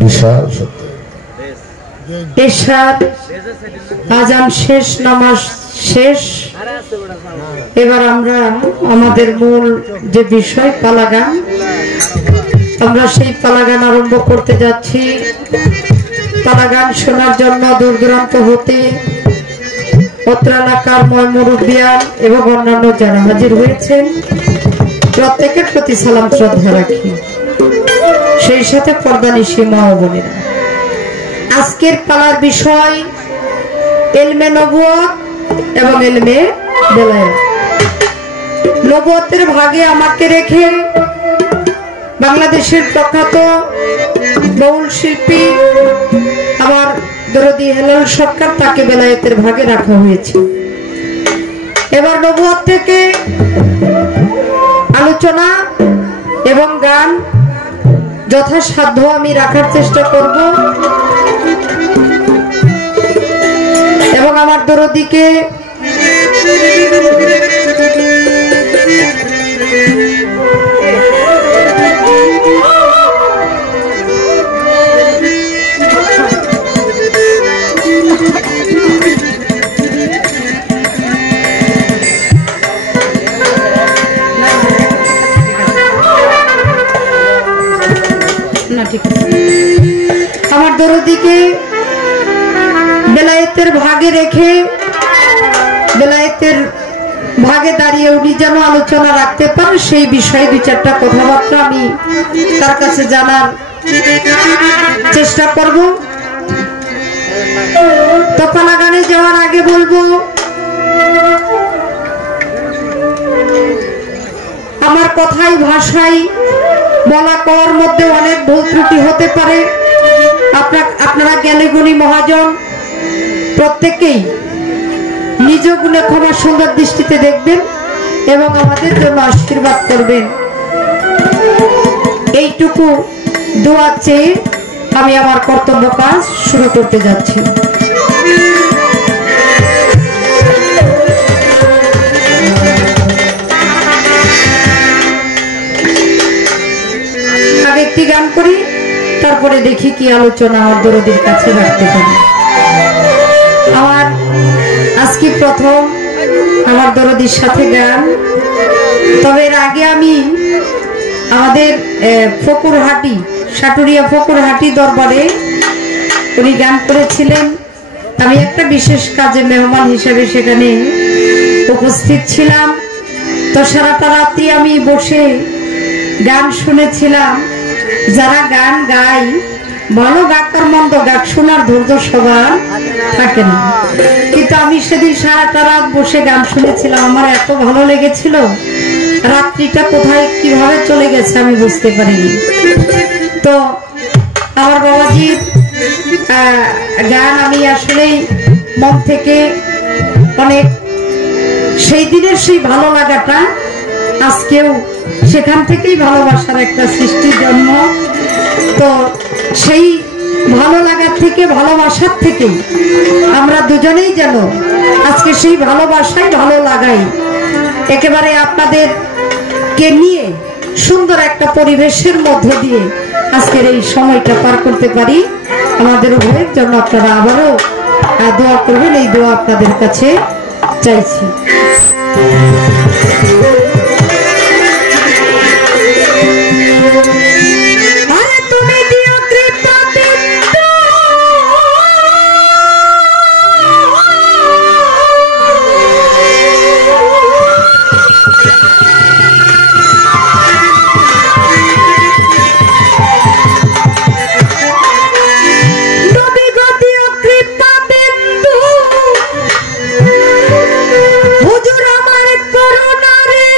বিশাল সত্য। এরশাদ আজান শেষ, নামাজ শেষ। এবার আমরা আমাদের মূল যে বিষয় পালা গান, আমরা সেই পালা গান আরম্ভ করতে যাচ্ছি। পালা গান শোনার জন্য দূর দূরান্ত হতে অত্র এলাকার মুরব্বিয়ান এবং অন্যান্য যারা হাজির হয়েছেন প্রত্যেকের প্রতি সালাম শ্রদ্ধা রাখি, সেই সাথে পর্দানিশী মা ও বোনেরা। আজকের পালার বিষয় ইলমে নবুয়ত এবং ইলমে বেলায়েত। নবুয়তের ভাগে আমাকে রেখে বাংলাদেশের প্রখ্যাত বাউল শিল্পী আমার দরদি হেলাল সরকার, তাকে বেলায়েতের ভাগে রাখা হয়েছে। এবার নবুয়ত থেকে আলোচনা এবং গান যথাসাধ্য আমি রাখার চেষ্টা করব এবং আমার দরদিকে আমার দরদিকে বেলায়েতের ভাগে রেখে বেলায়েতের ভাগে দাঁড়িয়ে উনি যেন আলোচনা রাখতে পারেন সেই বিষয়ে দুই চারটা কথাবার্তা আমি তার কাছে জানার চেষ্টা করব। তো পালা গানে যাওয়ার আগে বলবো, আমার কথাই ভাষাই বলা কওয়ার মধ্যে অনেক ভুল ত্রুটি হতে পারে। আপনারা জ্ঞানী গুণী মহাজন প্রত্যেকেই নিজ গুণে ক্ষমা সুন্দর দৃষ্টিতে দেখবেন এবং আমাদের জন্য আশীর্বাদ করবেন, এইটুকু দোয়া চেয়ে আমি আমার কর্তব্য কাজ শুরু করতে যাচ্ছি। একটি গান করি, তারপরে দেখি কি আলোচনা আমার দরদির কাছে রাখতে পারি। আমার আজকে প্রথম আমার দরদির সাথে গান, তবে এর আগে আমি আমাদের ফকুরহাটি সাটুরিয়া ফকুরহাটি দরবারে উনি গান করেছিলেন। আমি একটা বিশেষ কাজে মেহমান হিসেবে সেখানে উপস্থিত ছিলাম। তো সারাটা রাতি আমি বসে গান শুনেছিলাম। যারা গান গায়, ভালো গাক আর মন্দ গাক, শোনার ধৈর্য সবার থাকে না, কিন্তু আমি সেদিন সারাটা রাত বসে গান শুনেছিলাম। আমার এত ভালো লেগেছিল, রাত্রিটা কোথায় কিভাবে চলে গেছে আমি বুঝতে পারিনি। তো আমার বাবাজির গান আমি আসলেই মন থেকে অনেক, সেই দিনের সেই ভালো লাগাটা আজকেও সেখান থেকেই ভালোবাসার একটা সৃষ্টির জন্ম। তো সেই ভালো লাগার থেকে, ভালোবাসার থেকে আমরা দুজনেই যেন আজকে সেই ভালোবাসাই ভালো লাগাই, একেবারে আপনাদেরকে নিয়ে সুন্দর একটা পরিবেশের মধ্য দিয়ে আজকের এই সময়টা পার করতে পারি। আমাদের উভয়ের জন্য আপনারা আবারও দোয়া করবেন, এই দোয়া আপনাদের কাছে চাইছি। হুজুর আমার করুণা রে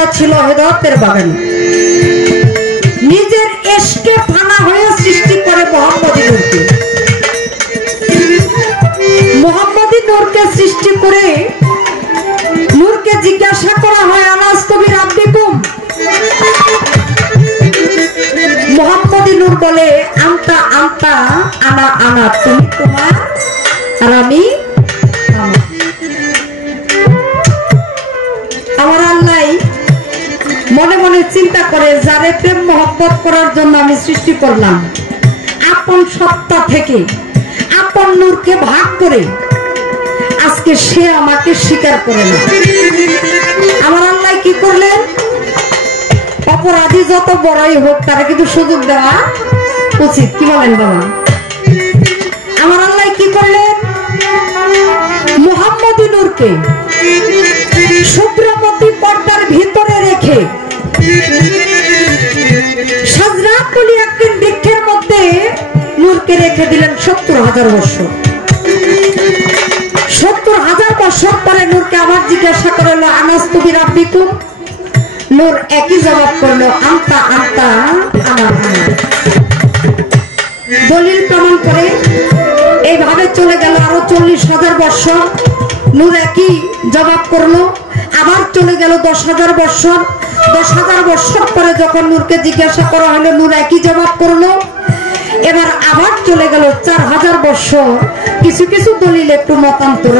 ঠিকানা ছিল হেদায়েতের বাগান। নিজের এশকে ফানা হয়ে সৃষ্টি করে মোহাম্মদী নূরকে। মোহাম্মদী নূরকে সৃষ্টি করে নূরকে জিজ্ঞাসা করা হয় আলাস্তু বিরাব্বিকুম। মোহাম্মদী নূর বলে আনতা আনতা আনা আনা, তুমি তোমার আর আমি আমার। আমার আল্লাহ মনে মনে চিন্তা করে যারে প্রেম মহব্বত করার জন্য আমি সৃষ্টি করলাম, আপন সত্তা থেকে আপন নূরকে ভাগ করে আজকে সে আমাকে স্বীকার করে না। আমার আল্লাহ কি করলেন? অপরাধী যত বড়ই হোক তারা কিন্তু সুযোগ দেওয়া উচিত। কি বলেন বাবা? আমার আল্লাহ কি করলেন? মোহাম্মদী নূরকে শুভ্রমতী পর্দার ভিতরে রেখে সাজরাত বলি একদিন বৃক্ষের মধ্যে নূরকে রেখে দিলেন ৭০,০০০ বছর। ৭০,০০০ বছর পরে নূরকে আবার জিজ্ঞাসা করলো আলাস্তু বিরাব্বিকুম। নূর একই জবাব করলো আনতা আনতা আনা আনা। দলিল প্রমাণ করে এইভাবে চলে গেল আরো ৪০,০০০ বছর। নূর একই জবাব করলো। আবার চলে গেল ১০,০০০ বছর। ১০,০০০ বছর পরে যখন নূরকে জিজ্ঞাসা করা হলো নূর একই জবাব করলো। এবার আবার চলে গেল ৪,০০০ বছর। কিছু কিছু দলিল একটু মতান্তর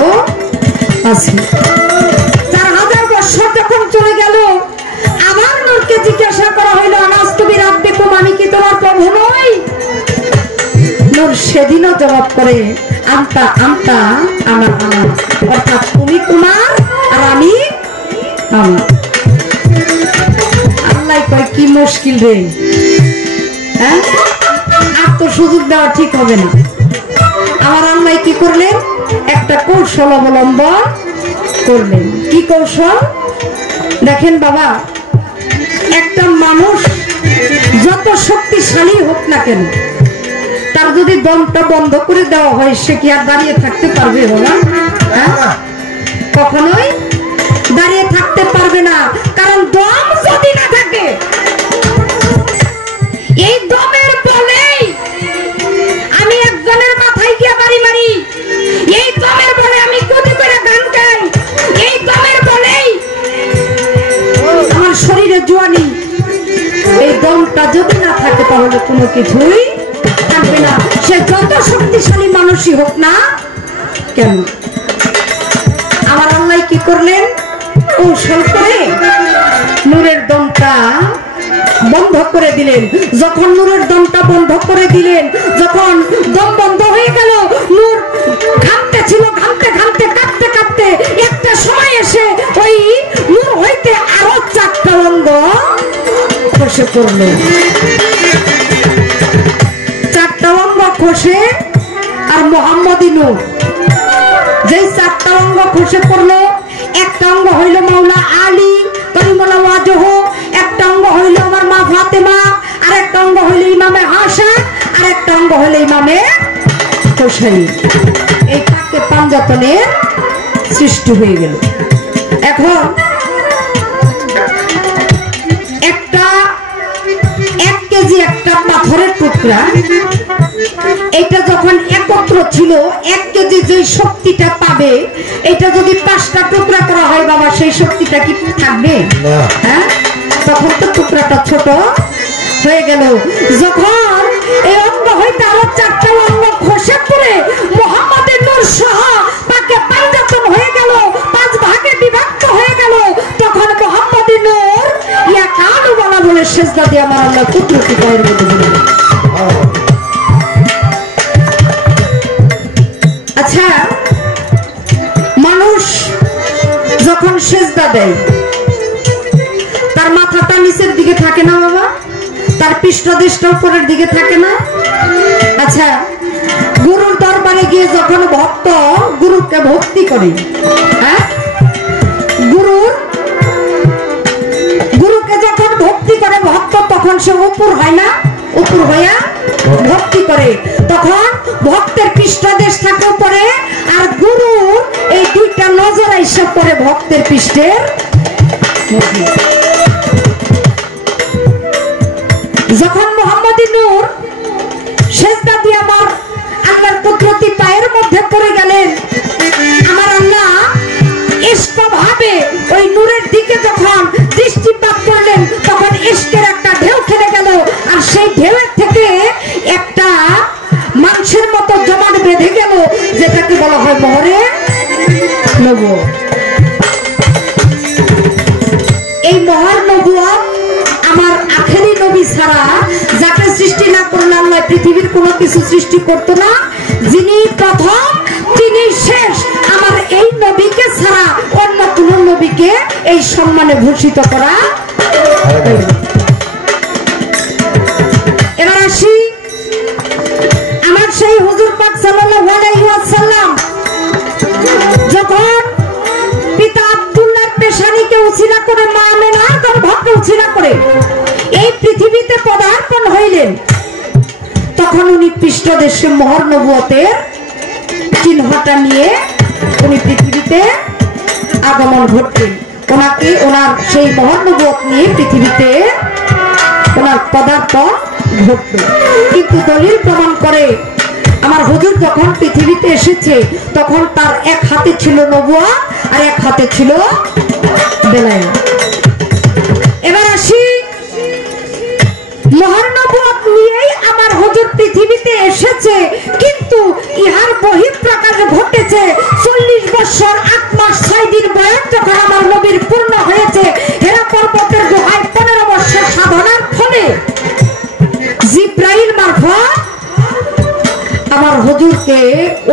আছে। ৪,০০০ বছর যখন চলে গেল আবার নূরকে জিজ্ঞাসা করা হইল আলাস্তু বিরাব্বিকুম, আমি কি তোমার প্রভু নই? নূর সেদিনও জবাব করে আনতা আনতা আনা আনা, অর্থাৎ তুমি তোমার আর আমি আমার। আল্লাহ কয় কি মুশকিল রে, হ্যাঁ? আর তো সুযোগ দেওয়া ঠিক হবে না। আমার আল্লাহ কি করলেন? একটা কৌশল অবলম্বন করলেন। কি কৌশল? দেখেন বাবা, একটা মানুষ যত শক্তিশালী হোক না কেন, তার যদি দমটা বন্ধ করে দেওয়া হয় সে কি আর দাঁড়িয়ে থাকতে পারবে? বলা কখনোই দাঁড়িয়ে থাকতে পারবে না। কারণ দম যদি না থাকে, এই দমের বলেই আমি একজনের মাথায় গিয়ে বাড়ি মারি, এই দমের বলে আমি কোটি করে গান গাই, এই দমের বলেই আমার শরীরে জোয়ানি। এই দমটা যদি না থাকে তাহলে কোনো কিছুই থাকবে না, সে যত শক্তিশালী মানুষই হোক না কেন। আমার আল্লাহ কি করলেন? কৌশল করে নূরের দমটা বন্ধ করে দিলেন। যখন নূরের দমটা বন্ধ করে দিলেন, যখন দম বন্ধ হয়ে গেল, নূর ঘামতে ছিল, ঘামতে ঘামতে কাঁপতে কাঁপতে একটা সময় এসে ওই নূর হইতে আরো ৪টা অঙ্গ খসে পড়ল। ৪টা অঙ্গ খসে আর মোহাম্মদী নূর যেই ৪টা অঙ্গ খসে পড়লো, একটা অঙ্গ হইল মাওলা আলী করিমুল্লাহ ওয়াজহ, একটা অঙ্গ হইল আমার মা ফাতেমা, আর একটা অঙ্গ হইল ইমামে হাসান, আর একটা অঙ্গ হইল ইমামে হোসেন। এই পাকে পাঞ্জাতনের সৃষ্টি হয়ে গেল। এখন একটা ১ কেজি একটা পাথরের টুকরা, এটা যখন একত্র ছিল ১ কেজি যে শক্তিটা পাবে, এটা যদি ৫টা টুকরা করা হয় বাবা, সেই শক্তিটা কি থাকবে? হ্যাঁ, তখন তো টুকরাটা ছোট হয়ে গেল। যখন এই অঙ্গ হইতে আরো ৪টা অঙ্গ খসে পড়ে মোহাম্মদের নূর সহ তাকে পাঞ্জাতন হয়ে গেল, ৫ ভাগে বিভক্ত হয়ে গেল, তখন মোহাম্মদের নূর ইয়া কানু বলা বলে সেজদা দিয়ে আমার আল্লাহ কুদরতি পায়ের মধ্যে বললেন। আচ্ছা, মানুষ যখন সেজদা দেয় তার মাথাটা নিচের দিকে থাকে না বাবা? তার পৃষ্ঠদেশটা উপরের দিকে থাকে না? আচ্ছা, গুরুর দরবারে গিয়ে যখন ভক্ত গুরুকে ভক্তি করে, হ্যাঁ, গুরুকে যখন ভক্তি করে ভক্ত, তখন সে উপর হয় না? উপর হইয়া ভক্তি করে, তখন ভক্তের পৃষ্ঠদেশ থাকে উপরে, আর গুরু এই ২টা নজর আইসা পরে ভক্তের পৃষ্ঠের মধ্যে। যখন মুহাম্মদী নূর সেজদা দিয়ে আমার আল্লাহর কুদরতি পায়ের মধ্যে পড়ে গেলেন, আমার আল্লাহ ইশক ভাবে ওই নূরের দিকে যখন দৃষ্টিপাত করলেন, তখন ইশকের একটা ঢেউ খেলে গেল। আর সেই ঢেউয়ের থেকে একটা মাংসের মতো জমাট বেঁধে গেল, যেটাকে বলা হয় মোহরে নবুয়ত। এই মোহর নবুয়ত আমার আখেরি নবী ছাড়া, যাকে সৃষ্টি না করলে আল্লাহ পৃথিবীর কোনো কিছু সৃষ্টি করতো না, যিনি প্রথম তিনি শেষ, আমার এই নবীকে ছাড়া অন্য কোন নবীকে এই সম্মানে ভূষিত করা। এবার আসি আমার সেই হুজুর পাক সাল্লাল্লাহু আলাইহি ওয়াসাল্লাম যখন পিতা আব্দুল্লাহর পেশানিকে উছিলা করে মা আমেনার গর্ভকে উছিলা করে এই পৃথিবীতে পদার্পণ হইলেন, তখন উনি পৃষ্ঠদেশে মোহর নবুয়তের চিহ্নটা নিয়ে উনি পৃথিবীতে আগমন ঘটলেন। ওনাকে ওনার সেই মোহর নবুয়ত নিয়ে পৃথিবীতে ওনার পদার্পণ ঘটল। কিন্তু দলিল প্রমাণ করে আমার হুজুর যখন পৃথিবীতে এসেছে, তখন তার এক হাতে ছিল নবুয়ত আর এক হাতে ছিল বেলায়েত। এবার আসি মোহর নবুয়ত নিয়েই আমার হুজুর পৃথিবীতে এসেছে, কিন্তু ইহার বহিঃপ্রকাশ ঘটেছে 40 বছর 8 মাস 6 দিন বয়স যখন আমার নবীর পূর্ণ হয়েছে। হেরা পর্বতের গুহায় 15 বছর সাধনার ফলে জিব্রাইল মারফত আমার হুজুরকে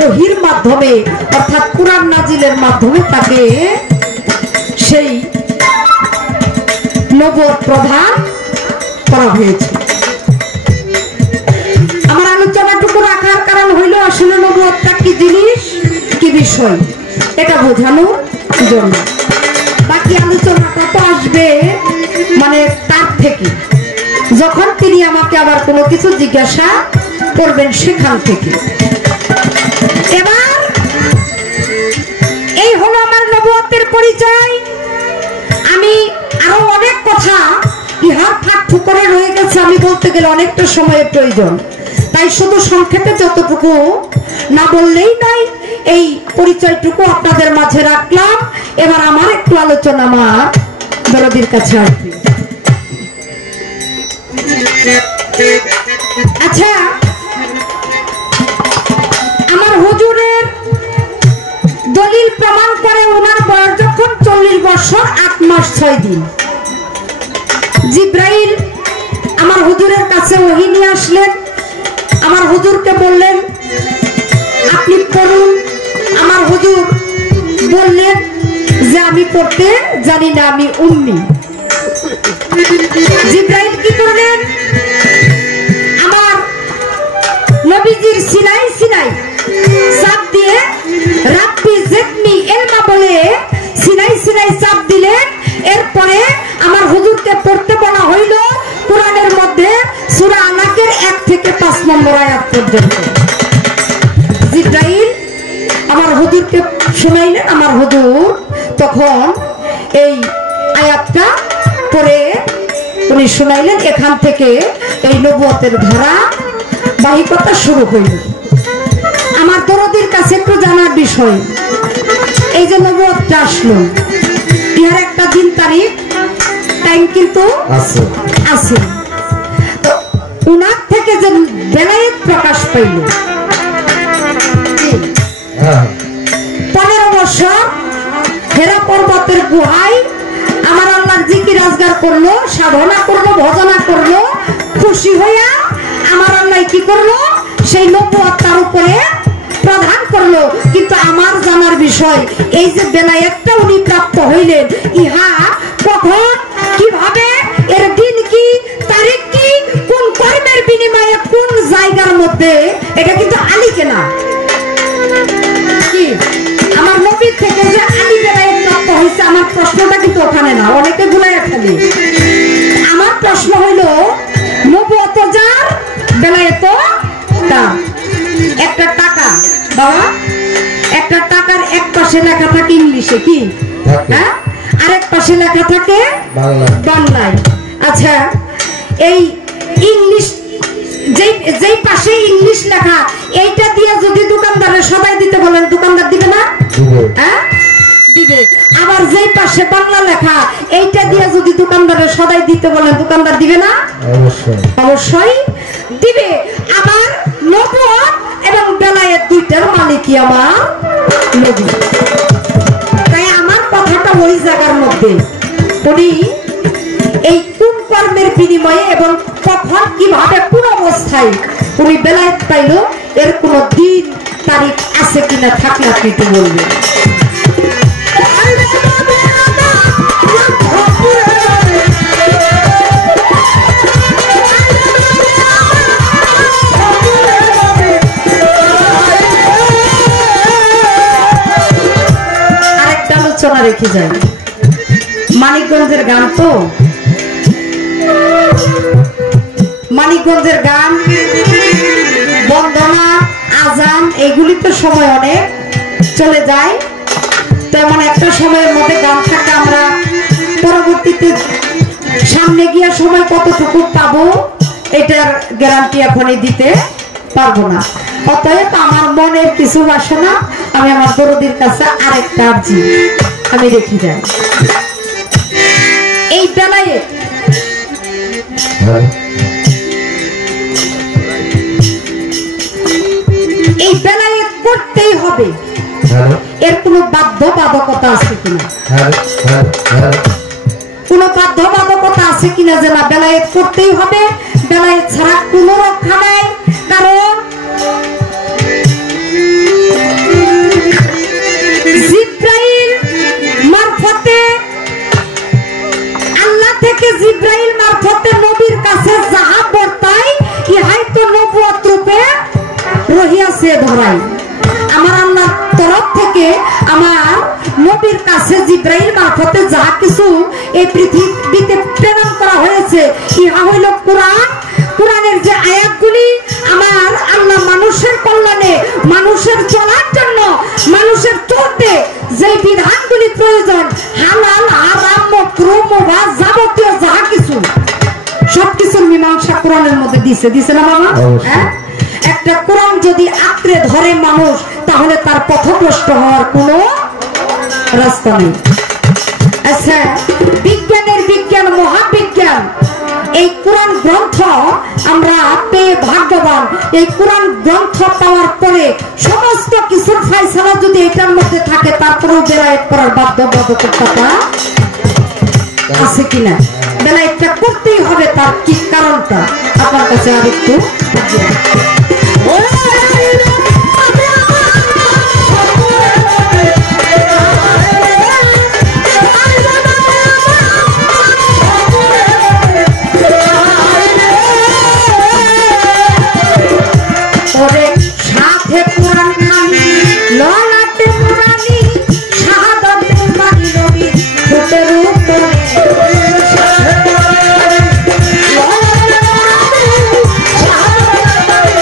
ওহির মাধ্যমে, অর্থাৎ কুরআন নাজিলের মাধ্যমে তাকে সেই নবুয়ত প্রদান করা হয়েছে। আমার আলোচনাটুকু রাখার কারণ হইল আসলে নবুয়তটা কি জিনিস, কি বিষয়, এটা বোঝানোর জন্য। বাকি আলোচনাটা তো আসবে মানে তার থেকে, যখন তিনি আমাকে আবার কোনো কিছু জিজ্ঞাসা করবেন সেখান থেকে। এবার এই হলো আমার নবুয়তের পরিচয়। আমি আরো অনেক কথা ইহার ফাঁক ফুকরে রয়ে গেছে, আমি বলতে গেলে অনেকটা সময়ের প্রয়োজন, তাই শুধু সংক্ষেপে যতটুকু না বললেই নয়, এই পরিচয়টুকু আপনাদের মাঝে রাখলাম। এবার আমার একটু আলোচনা আমার দরদির কাছে আসবে। আচ্ছা, আমার হুজুরের দলিল প্রমাণ করে ওনার বয়স যখন 40 বছর 8 মাস 6 দিন, জিব্রাইল আমার হুজুরের কাছে ওহী নিয়ে আসলেন। আমার হুজুরকে বললেন আপনি পড়ুন। আমার হুজুর বললেন যে আমি পড়তে জানি না, আমি উম্মি। জিব্রাইল কি করলেন, আমার নবীজির সিনাই সিনাই চাপ দিয়ে রাব্বি জিদনি ইলমা বলে সিনাই সিনাই চাপ দিলেন। এরপরে আমার হুজুরকে পড়তে বলা হইল কোরআনের মধ্যে সূরা আলাকের 1 থেকে 5 নম্বর আয়াত পর্যন্ত। জিব্রাইল আমার হুজুরকে শোনাইলেন। আমার হুজুর তখন এই আয়াতটা পড়ে উনি শোনাইলেন। এখান থেকে এই নবুয়তের ধারা বাহিকতা শুরু হইল। আমার দরদির কাছে একটু জানার বিষয়, এই যে নবুয়তটা আসলো, ইহার একটা দিন তারিখ টাইম কিন্তু আছে। তো উনার থেকে যে বেলায়েত প্রকাশ পাইল 15 বছর হেরা পর্বতের গুহায় আমার আল্লাহর জিকির আজগার করলো, সাধনা করলো, ভজনা করলো, খুশি হইয়া আমার আল্লাহ কি করলো, সেই নবুয়ত তার উপরে প্রদান করলো। কিন্তু আমার জানার বিষয়, এই যে বেলায়েতটা উনি প্রাপ্ত হইলেন, ইহা কখন, কিভাবে, এর দিন কি, তারিখ কি, কোন কর্মের বিনিময়ে, কোন জায়গার মধ্যে, এটা কিন্তু আলীকে না। কি আমার নবীর থেকে যে আলী বেলায়েত প্রাপ্ত হয়েছে, আমার প্রশ্নটা কিন্তু ওখানে না, অনেকে ভুলাইয়া ফেলে। আমার প্রশ্ন হইল নবুয়ত যার, বেলায়েত তার। একটা টাকা বাবা, একটা টাকার এক পাশে লেখা থাকে ইংলিশে কি, হ্যাঁ, আরেক পাশে লেখা থাকে বাংলায়। আচ্ছা, এই যেই পাশে ইংলিশ লেখা এইটা দিয়ে যদি দোকানদারের সবাই দিতে বলেন দোকানদার দিবে না? হ্যাঁ দিবে। আবার যেই পাশে বাংলা লেখা এইটা দিয়ে যদি দোকানদারের সদাই দিতে বলেন দোকানদার দিবে না? অবশ্যই অবশ্যই দিবে। আবার নবুয়ত এবং বেলায়েত দুইটার মালিকই আমার নবী। তাই আমার কথাটা ওই জায়গার মধ্যে উনি এই কোন কর্মের বিনিময়ে এবং কখন কিভাবে কোন অবস্থায় উনি বেলায়েত পাইল এর কোন দিন তারিখ আছে কিনা থাকলে আপনি একটু বলবেন। আরেকটা আলোচনা রেখে যায়, মানিকগঞ্জের গান তো, মানিকগঞ্জের গান বন্দনা আজান এগুলি তো সময় অনেক চলে যায়। তেমন একটা সময়ের মধ্যে গান থাকে, আমরা পরবর্তীতে সামনে গিয়ে সময় কতটুকু পাবো এটার গ্যারান্টি এখনই দিতে পারবো না। অতএব আমার মনের কিছু বাসনা আমি আমার দরদির কাছে আরেকটা আর্জি আমি রেখে যাই। এই বেলায়েত এই বেলায়েত করতেই হবে, এর কোনো বাধ্যবাধকতা আছে কিনা? কোন বাধ্যবাধকতা আছে কিনা যে না বেলায়েত করতেই হবে, বেলায়েত ছাড়া কোনো রক্ষা নাই? কারণ জিব্রাইল মারফতে আল্লাহ থেকে জিব্রাইল মারফতে নবীর কাছে যাহা বর্তায় ইহাই তো নবুয়ত রূপে রহিয়াছে ধরাই। আমার আল্লাহর তরফ থেকে আমার নবীর কাছে জিব্রাইল মারফতে যাহা কিছু এই পৃথিবীতে প্রেরণ করা হয়েছে ইহা হইল কোরআন। কোরআনের যে আয়াতগুলি আমার আল্লাহ মানুষের কল্যাণে, মানুষের চলার জন্য, মানুষের চলতে যে বিধানগুলি প্রয়োজন, হালাল হারাম মাকরুহ মুবাহ যাবতীয় যাহা কিছু সবকিছুর মীমাংসা কোরআনের মধ্যে দিছে না বাবা? হ্যাঁ, একটা কোরআন যদি আঁকড়ে ধরে মানুষ তাহলে তার পথভ্রষ্ট হওয়ার কোনো রাস্তা নেই। আচ্ছা, বিজ্ঞানের বিজ্ঞান, মহাবিজ্ঞান, এই কোরআন গ্রন্থ আমরা পেয়ে ভাগ্যবান। এই কোরআন গ্রন্থ পাওয়ার পরে সমস্ত কিছুর ফয়সালা যদি এটার মধ্যে থাকে তারপরেও বেলায়েত করার বাধ্যবাধকতা আছে কিনা? বেলায়েতটা করতেই হবে, তার কি কারণটা আপনার কাছে আর একটু সাথে কোরআন খানি ললাটে মুরানি শাহাদাতের বাণী নবী ফুটের উপরে সাথে কোরআন খানি ললাটে মুরানি শাহাদাতের বাণী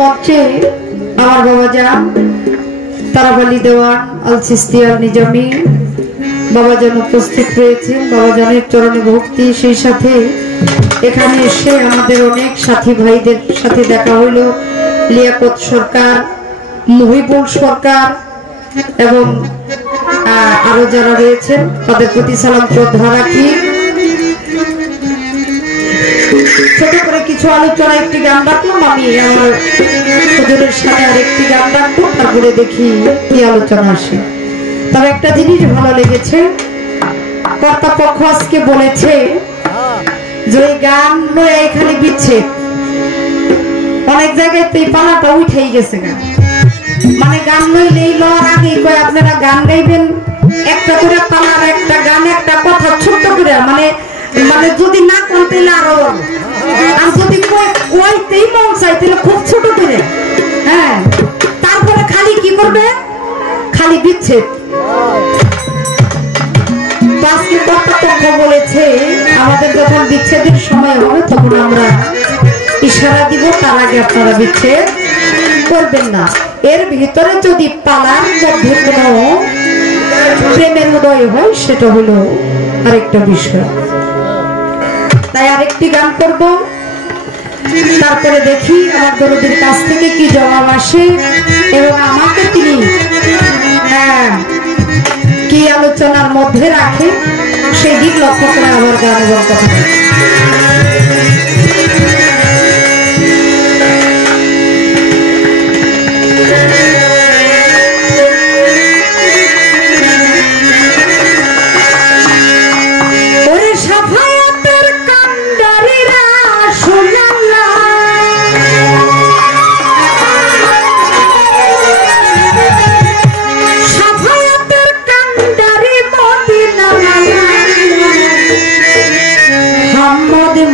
মঞ্চে আমার বাবা যান তারাবালি দেওয়ান আল চিশতি আল নিজামী বাবা যান উপস্থিত রয়েছেন। বাবা জানের চরণে ভক্তি, সেই সাথে এখানে এসে আমাদের অনেক সাথী ভাইদের সাথে দেখা হইল। লিয়াকত সরকার, মহিবুল সরকার এবং আরো যারা রয়েছেন তাদের প্রতি সালাম শ্রদ্ধা রাখি। ছোট করে কিছু আলোচনা, একটি গান রাখলাম আমি, আমার হুজুরের সাথে আরেকটি গান রাখবো, তারপরে দেখি কি আলোচনা আসে। তবে একটা জিনিস ভালো লেগেছে, কর্তাপক্ষ আজকে বলেছে যে ওই গান লয়ে এখানে বিচ্ছেদ, অনেক জায়গায় তো এই পালাটা উঠেই গেছে গান, মানে গান লইলেই লওয়ার আগেই কয় আপনারা গান গাইবেন, একটা করে পালার একটা গান একটা কথা ছোট্ট করে, মানে মানে যদি না কোন তাইলে আরো, আর যদি কইতেই মন চাই তাহলে খুব ছোট করে, হ্যাঁ, তারপরে খালি কি করবে, খালি বিচ্ছেদ। আজকে কর্তৃপক্ষ বলেছে আমাদের যখন বিচ্ছেদের সময় হবে তখন আমরা ইশারা দিব, তার আগে আপনারা বিচ্ছেদ করবেন না। এর ভিতরে যদি পালার মধ্যে কোনো প্রেমের উদয় হয় সেটা হলো আরেকটা বিষয়। তাই আরেকটি গান করব, তারপরে দেখি আমার দরদির কাছ থেকে কি জবাব আসে এবং আমাকে তিনি কি আলোচনার মধ্যে রাখে সেই দিক লক্ষ্য করে আবার গান এবং কথা।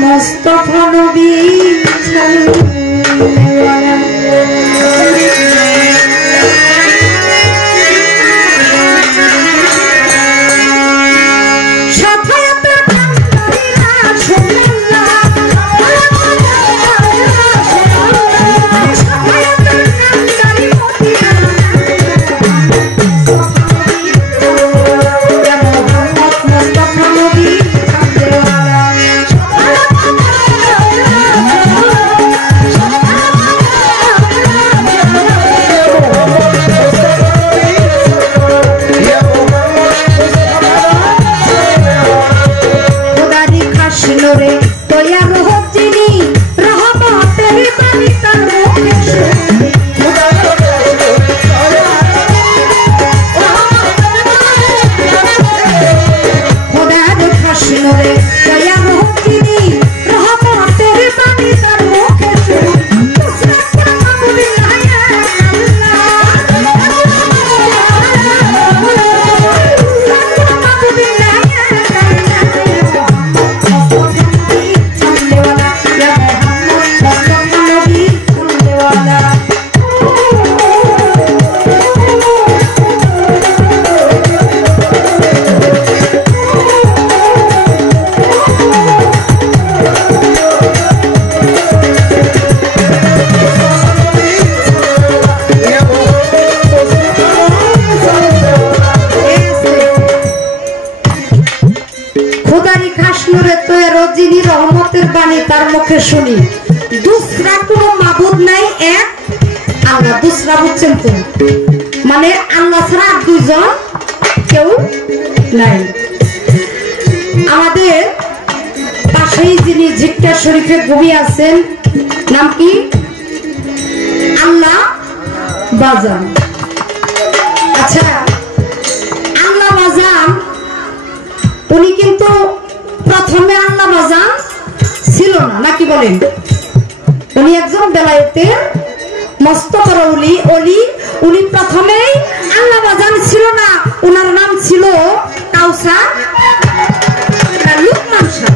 মুস্তাফা নবী তার মুখে শুনি দুসরা কোনো মাবুদ নাই, এক আল্লাহ। দুসরা বুঝছেন তো, মানে আল্লাহ ছাড়া আর দুইজন কেউ নাই। আমাদের পাশেই যিনি জিক্কা শরীফে ঘুমিয়ে আছেন, নাম কি? আল্লাহ বাজান। আচ্ছা, আল্লাহ বাজান উনি কিন্তু প্রথমে আল্লাহ বাজান ছিল না, নাকি বলেন? উনি একজন বেলায়েতের মস্ত বড় ওলি। উনি প্রথমেই আল্লাহ বাজান ছিল না, ওনার নাম ছিল কাউসার লুকমান শাহ।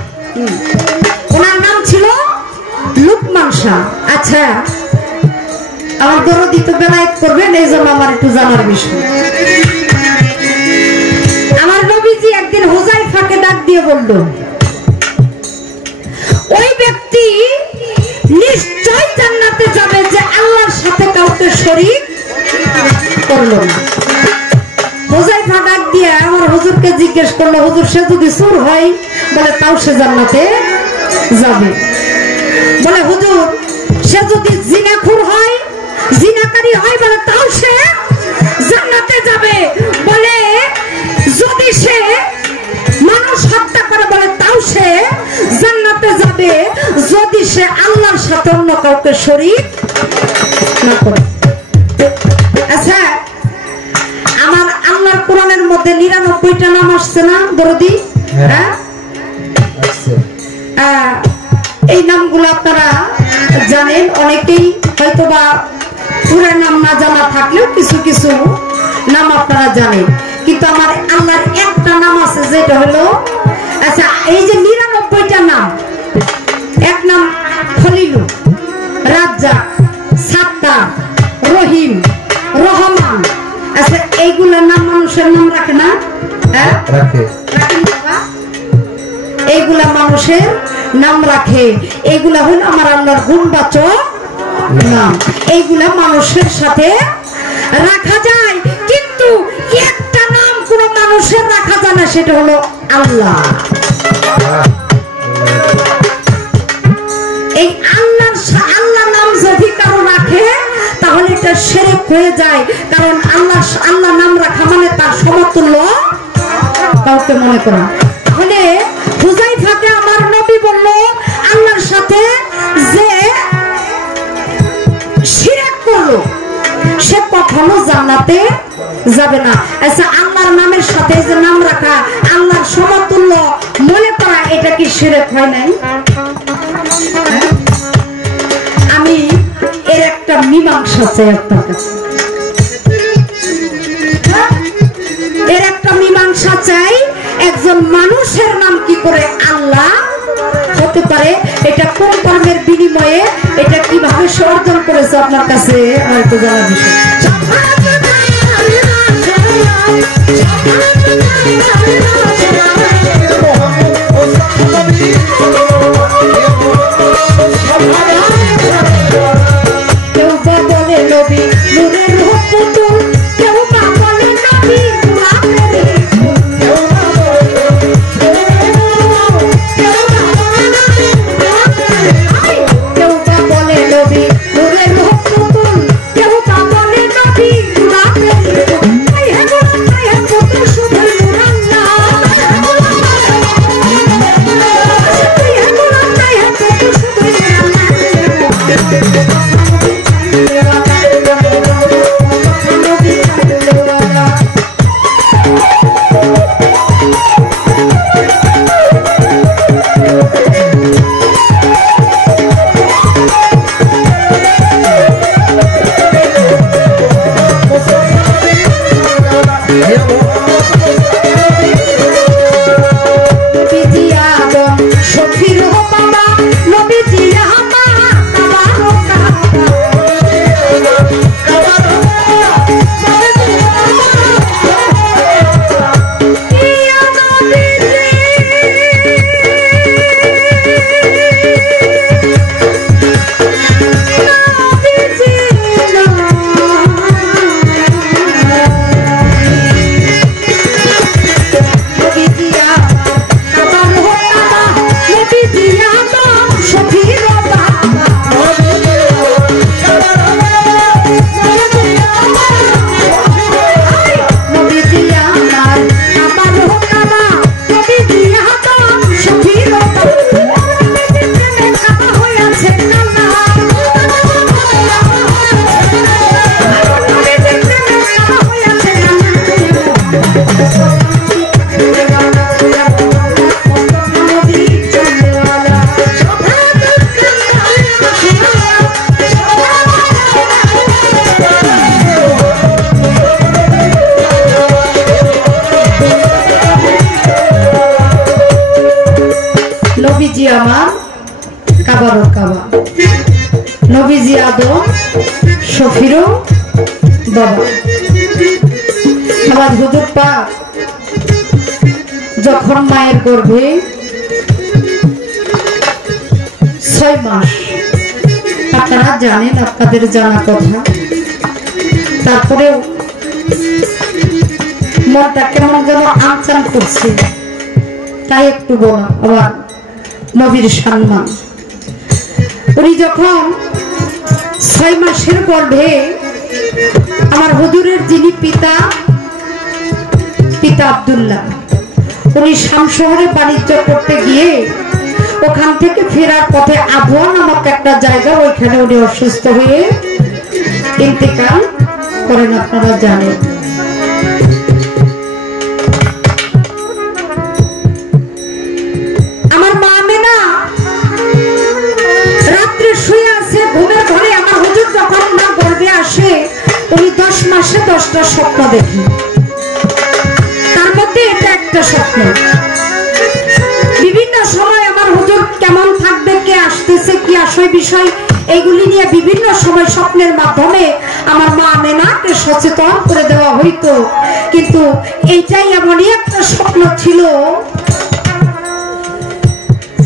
ওনার নাম ছিল লুকমান শাহ। আচ্ছা, আমার দরদি তো বেলায়েত করবেন, এই জন্য আমার একটু জানার বিষয়। আমার নবীজি একদিন হুযায়ফাকে ডাক দিয়ে বলল, ওই ব্যক্তি নিশ্চয় জান্নাতে যাবে যে আল্লাহ শরীক করলো না। হুযায়ফা ডাক দিয়া আমার হুজুরকে জিজ্ঞেস করলো, হুজুর সে যদি চোর হয় বলে তাও সে জান্নাতে যাবে। বলে হুজুর সে যদি জিনাখোর হয়, জিনাকারী হয় বলে তাও সে জান্নাতে যাবে। বলে যদি সে মানুষ হত্যা করে বলে তাও সে জান্নাতে যাবে, যদি সে আল্লাহর সাথে অন্য কাউকে শরীক না করে। আচ্ছা আমার আল্লাহর কোরআনের মধ্যে ৯৯টা নাম আসছে না দরদি? হ্যাঁ এই নামগুলো আপনারা জানেন, অনেকেই হয়তোবা পুরো নাম না জানা থাকলেও কিছু কিছু নাম আপনারা জানেন। কিন্তু আমার আল্লাহর একটা নাম আছে যেটা হলো, আচ্ছা এই যে ৯৯টা নাম, এক নাম খলিলু, রাজ্জাক, সাত্তার, রহিম, রহমান। আচ্ছা এইগুলা নাম মানুষের নাম রাখে না? হ্যাঁ রাখে, রাখেন বাবা। এইগুলা মানুষের নাম রাখে, এইগুলা হলো আমার আল্লাহর গুণবাচক নাম। এইগুলা মানুষের সাথে রাখা যায়, কিন্তু একটা নাম কোন মানুষের রাখা যায় না, সেটা হলো আল্লাহ। এই আল্লাহ নাম যদি কারো রাখে তাহলে এটা শিরক হয়ে যায়, কারণ আল্লাহ নাম রাখা মানে তার সমতুল্য কাউকে মনে করা। তাহলে হুযায়ফাকে আমার নবী বলল আল্লাহর সাথে যে শিরক করলো সে কখনো জান্নাতে যাবে না। আচ্ছা আল্লাহর নামের সাথে যে নাম রাখা, আল্লাহর সমতুল্য মনে করা, এটা কি শিরক হয় নাই? আমি এর একটা মীমাংসা চাই আপনার কাছে, এর একটা মীমাংসা চাই। একজন মানুষের নাম কি করে আল্লাহ হতে পারে? এটা কোন কর্মের বিনিময়ে, এটা কিভাবে সে অর্জন করেছে আপনার কাছে হয়তো জানার বিষয়। কেউ বা বলে নবী নূরের পুতুল, কেউ বা বলে নবী গোলাপের ফুল, কেউ বা বলে নবী নূরের পুতুল, কেউ বা বলে নবী গোলাপের ফুল। পুতুল শুধু নূর আল্লাহ, পুতুল শুধু নবীজি আমার কাবার কাবা, নবীজি আদম শফিরও বাবা। আমার হুজুর পাক যখন মায়ের গর্ভে 6 মাস, আপনারা জানেন, আপনাদের জানা কথা, তারপরেও মনটা কেমন যেন আনচান করছে, তাই একটু বলা। আবার নবীর সম্মান, উনি যখন 6 মাসের গর্ভে আমার হুজুরের যিনি পিতা আব্দুল্লাহ, উনি শাম শহরে বাণিজ্য করতে গিয়ে ওখান থেকে ফেরার পথে আবহাওয়া নামক একটা জায়গা, ওইখানে উনি অসুস্থ হয়ে ইন্তেকাল করেন, আপনারা জানেন। আমার মা আমেনা রাত্রে শুয়ে আছে ঘুমের ঘরে। আমার হুজুর যখন না গর্ভে আসে, উনি 10 মাসে 10টা স্বপ্ন দেখেন, তার মধ্যে এটা একটা স্বপ্ন। বিভিন্ন সময় আমার হুজুর কেমন থাকবে, কে আসতেছে, কি আসয় বিষয়, এইগুলি নিয়ে বিভিন্ন সময় স্বপ্নের মাধ্যমে আমার মা আমেনাকে সচেতন করে দেওয়া হইতো। কিন্তু এইটাই এমনই একটা স্বপ্ন ছিল,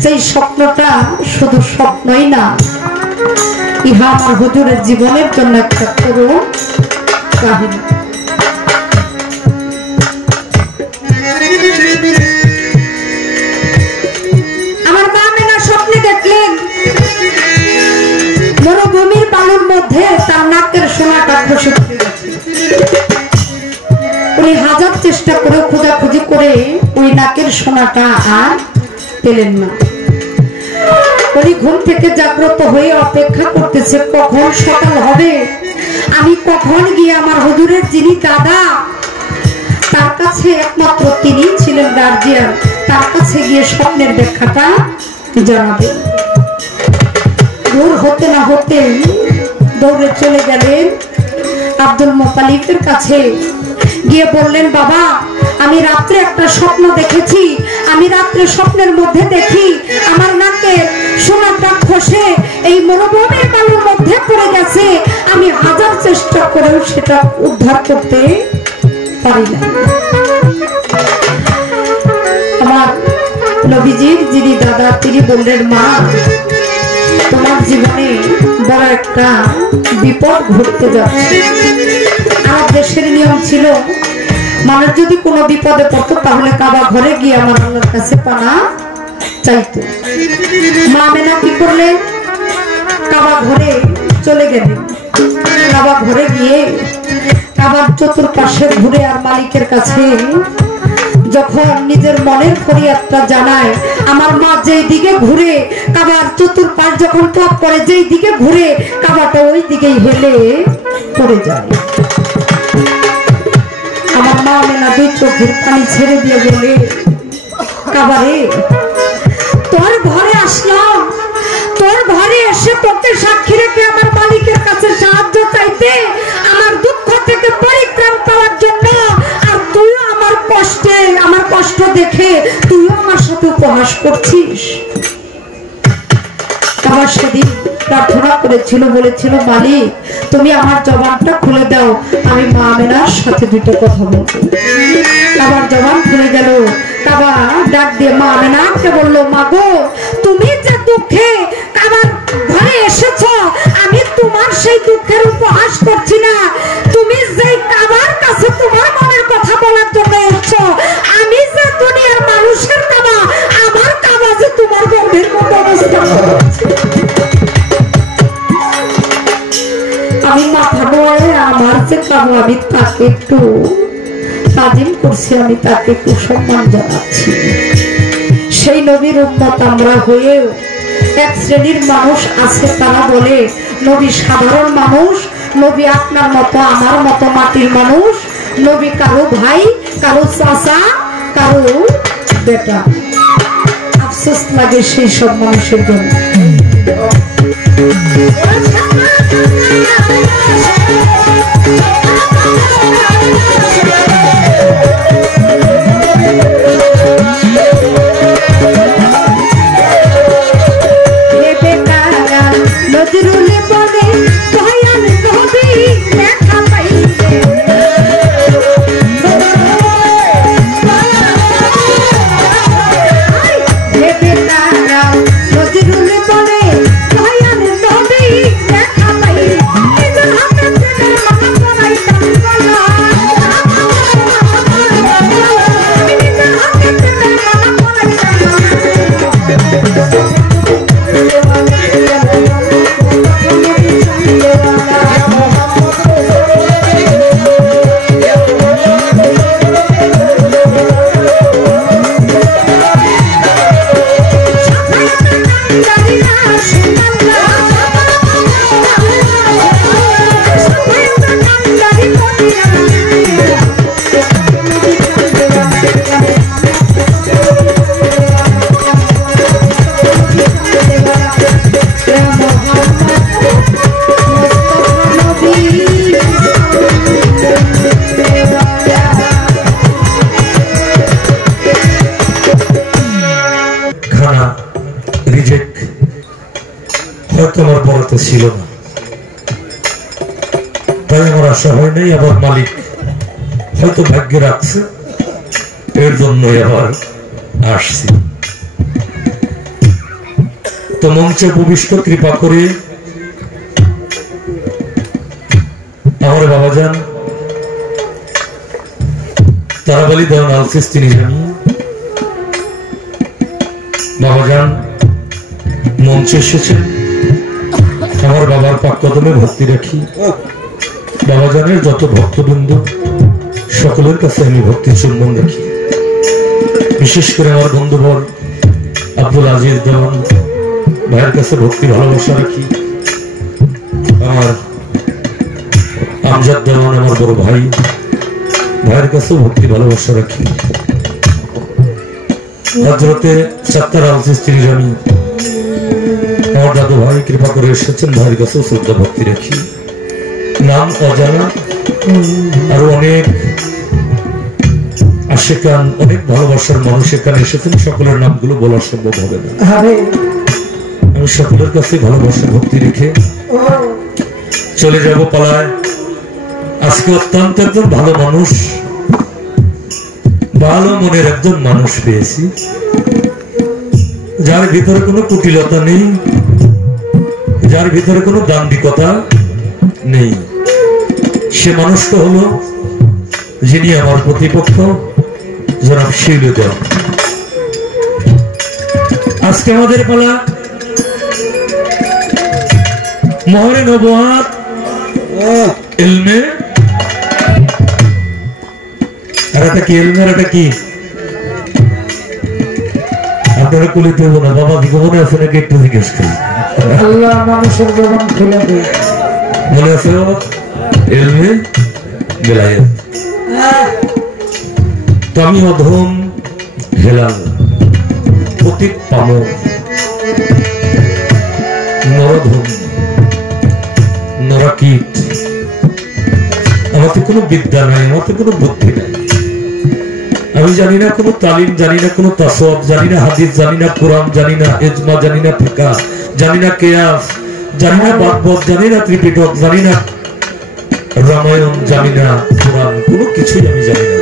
সেই স্বপ্নটা শুধু স্বপ্নই না, ইহা আমার হুজুরের জীবনের জন্য একটা করুণ কাহিনী। আমার মা আমেনা স্বপ্নে দেখলেন মরুভূমির বালুর মধ্যে তার নাকের সোনাটা খসে পড়ে গেছে। উনি হাজার চেষ্টা করে খোঁজাখুঁজি করে ওই নাকের সোনাটা আর পেলেন না। উনি ঘুম থেকে জাগ্রত হয়ে অপেক্ষা করতেছে কখন সকাল হবে, আমি কখন গিয়ে আমার হুজুরের যিনি দাদা, তার কাছে একমাত্র তিনি ছিলেন গার্জিয়ান, তার কাছে গিয়ে স্বপ্নের ব্যাখ্যাটা জানাবে। দূর হতে না হতে দৌড়ে চলে গেলেন আব্দুল মুত্তালিবের কাছে, গিয়ে বললেন, বাবা আমি রাত্রে একটা স্বপ্ন দেখেছি, আমি রাত্রে স্বপ্নের মধ্যে দেখি আমার নাকে সোনাটা খসে এই মরুভূমির বালুর মধ্যে পড়ে গেছে, আমি হাজার চেষ্টা করেও সেটা উদ্ধার করতে পারি না। আমার নবীজির যিনি দাদা, তিনি বললেন, মা তোমার জীবনে বড় একটা বিপদ ঘটতে যাচ্ছে। আমার দেশের নিয়ম ছিল, মানুষ যদি কোনো বিপদে পড়তো তাহলে কাবা ঘরে গিয়ে আমার আল্লাহর কাছে পানা চাইতো। মা আমেনা কি করলেন, কাবা ঘরে চলে গেলেন। কাবা ঘরে গিয়ে কাবার চতুর্পাশে ঘুরে আর মালিকের কাছে যখন নিজের মনের ফরিয়াদটা জানায়, আমার মা যেই দিকে ঘুরে কাবার চতুর্পাশ যখন টপ করে, যেই দিকে ঘুরে কাবাটা ওই দিকেই হেলে পড়ে যায়। আমার মা আমেনা 2 চোখের পানি ছেড়ে দিয়ে বলে, কাবারে তোর ঘরে আসলাম, তোর ঘরে এসে তোকে সাক্ষী রেখে আমার মালিকের কাছে সাহায্য চাইতে, আমার দুঃখ থেকে পরিত্রাণ পাওয়ার জন্য, আর তুইও আমার কষ্টে, আমার কষ্ট দেখে তুইও আমার সাথে উপহাস করছিস। আবার সেদিন প্রার্থনা করেছিল, বলেছিল, মালিক তুমি আমার জবানটা খুলে দাও, আমি মা আমেনার সাথে 2টা কথা বলবো। আবার জবান খুলে গেল। কাবা ডাক দিয়ে মা আমেনাকে বললো, মা গো তুমি যে দুঃখে আমার ঘরে এসেছো, আমি তোমার সেই দুঃখের উপহাস করছি না, তুমি যে কাবার কাছে তোমার মনের কথা বলার জন্য এসেছো, আমি যে দুনিয়ার মানুষের কাবা, আমার কাবা যে তোমার গর্ভের মতো অবস্থা করছে। আমি মাথা নোয়ারে আমার যে কাবা, আমি তাকে একটু তাজিম করছি, আমি তাকে একটু সম্মান জানাচ্ছি। সেই নবীর উম্মত আমরা হয়েও এক শ্রেণীর মানুষ আছে, তারা বলে নবী সাধারণ মানুষ, নবী আপনার মতো আমার মতো মাটির মানুষ, নবী কারো ভাই, কারো চাচা, কারো বেটা। আফসোস লাগে সেই সব মানুষের জন্য। নজরুলে বলে দয়াল নবী দেখা পাইতে, নজরুলে বলে দয়াল নবী হাতে ছিল না, তাই আমার আশা হয় নাই। আবার মালিক হয়তো ভাগ্যে রাখছে, এর জন্যই আবার আসছি। তো মঞ্চে উপবিষ্ট কৃপা করে আমার বাবাজান তারাবালি দেওয়ান আলসিস তিনি জানি বাবাজান মঞ্চে এসেছেন। আমার বাবার পাক কদমে ভক্তি রাখি। বাবাজানের যত ভক্তবৃন্দ সকলের কাছে আমি ভক্তি চুম্বন রাখি। বিশেষ করে আমার বন্ধুবর আব্দুল আজিজ দেওয়ান ভাইয়ের কাছে ভক্তি ভালোবাসা রাখি। আমার আমজাদ দেওয়ান আমার বড় ভাই, ভাইয়ের কাছেও ভক্তি ভালোবাসা রাখি। হযরতে সত্তার আলসিস তিনি জানি আমার দাদু ভাই কৃপা করে এসেছেন, ভাইয়ের কাছেও শ্রদ্ধা ভক্তি রাখি। নাম অজানা আরো অনেক আশিকান, অনেক ভালোবাসার মানুষ এখানে এসেছেন, সকলের নামগুলো বলা সম্ভব হবে না। আমি সকলের কাছে ভালোবাসা ভক্তি রেখে চলে যাব পালায়। আজকে অত্যন্ত একজন ভালো মানুষ, ভালো মনের একজন মানুষ পেয়েছি, যার ভিতরে কোনো কুটিলতা নেই, যার ভিতরে কোনো দাম্ভিকতা নেই। সে মানুষটা হলো যিনি আমার প্রতিপক্ষ জনাব শিউলি দেওয়ান। আজকে আমাদের পালা মোহরে নবুয়াত ইলমে, আর এটা কি ইলমের, এটা কি আপনারা কুলিতে হবো না। বাবা কি মনে আছে নাকি একটু জিজ্ঞেস করি? আল্লাহ মানুষের জবান খুলে দেয়। মনে আছে ইলমে বেলায়েত। তো আমি অধম হেলাল প্রতীক পাম নরধম নরাকীট, আমাতে কোনো বিদ্যা নাই, আমাতে কোনো বুদ্ধি নাই। আমি জানি না কোনো তালিম, জানি না কোনো তাসওয়াব, জানি না হাদিস, জানি না কোরআন, জানি না ইজমা, জানি না ফিকহ, জানি না কিয়াস, জানি না বাগবত, জানি না ত্রিপিটক, জানি না রামায়ণ, জানি না কোরআন, কোনো কিছুই আমি জানি না।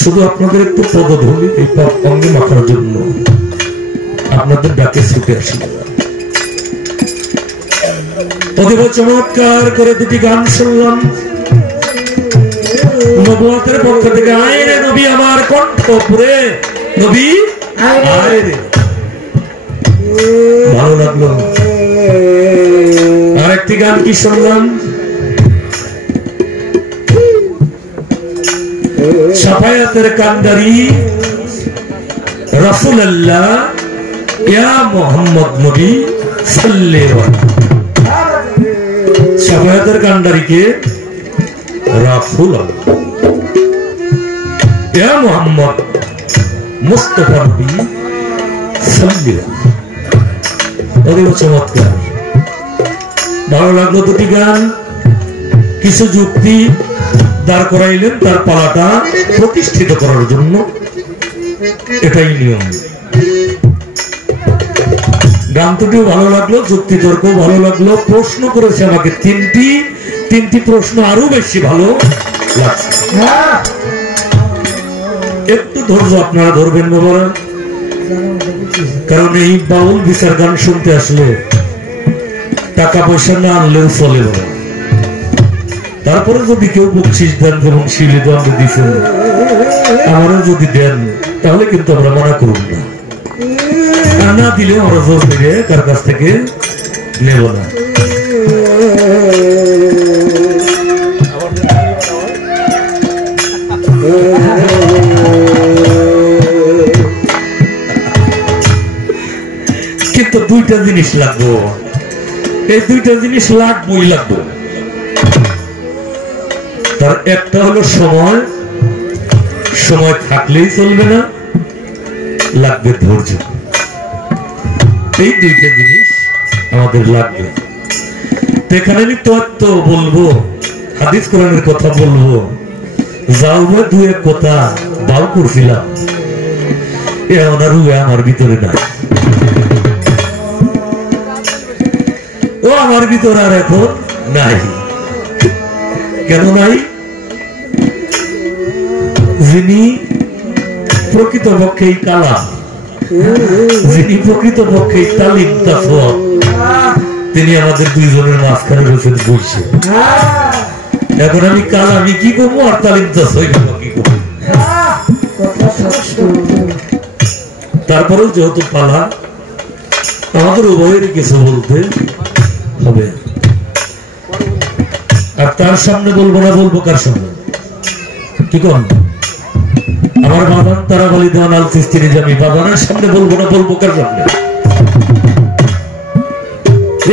শুধু আপনাদের একটু পদধূলি এই পাপ অঙ্গে মাখার জন্য আপনাদের ডাকে ছুটে আসি। অতীব চমৎকার করে দুটি গান শুনলাম নবুয়াতের পক্ষ থেকে। আয় রে নবী আমার কণ্ঠপুরে, নবী আয় রে। ভালো লাগলো। আরেকটি গান কি শুনলাম? সাফায়াতের কান্ডারি রাসূলুল্লাহ ইয়া মুহাম্মদ নবী সাল্লাল্লাহু আলাইহি। সাফায়াতের কান্ডারিকে রাসূলুল্লাহ ইয়া মুহাম্মদ মুস্তাফা নবী সাল্লাল্লাহু আলাইহি। চমৎকার, ভালো লাগলো দুটি গান। কিছু যুক্তি দাঁড় করাইলেন তার পালাটা প্রতিষ্ঠিত করার জন্য, এটাই নিয়ম। গান দুটিও ভালো লাগলো, যুক্তি তর্ক ভালো লাগলো। প্রশ্ন করেছে আমাকে তিনটি প্রশ্ন আরো বেশি ভালো লাগছে। একটু ধৈর্য আপনারা ধরবেন বাবারা, কারণ এই বাউল বিচার গান শুনতে আসলে টাকা পয়সা না আনলেও চলে বাবা। তারপরে যদি কেউ বকশিশ দেন, যেমন শিউলি দেওয়ান দিয়েছেন, আমারও যদি দেন তাহলে কিন্তু আমরা মানা করব না, আর না দিলেও আমরা জোর করে কার কাছ থেকে নেব না। কিন্তু দুইটা জিনিস লাগবো, এই দুইটা জিনিস লাগবোই লাগবো। তার একটা হলো সময়, সময় থাকলেই চলবে না, লাগবে ধৈর্য। এই দুইটা জিনিস আমাদের লাগবে। এখানে আমি তত্ত্ব বলবো, হাদিস কোরআনের কথা বলবো, যাও বা দু এক কথা দাও করছিলাম, এ আমার ভিতরে না। ভিতর আর এখন নাই। কেন নাই? যিনি প্রকৃতপক্ষে কালা, যিনি প্রকৃতপক্ষে তালিম তাফওয়াত, তিনি আমাদের দুইজনের মাঝখানে বসে বলছে। এখন আমি কালা, আমি কি করবো? আর তালিম তাফওয়াত কি করবো? তারপরেও যেহেতু পালা, আমাদের উভয়েরই কিছু বলতে হবে। আর তার সামনে বলবো না, বলবো কার সামনে? কি কর? আমার বাবান তারাবালি দেওয়ান আল চিস্তির জামি, বাবানের সামনে বলবো না, বলবো কার সামনে?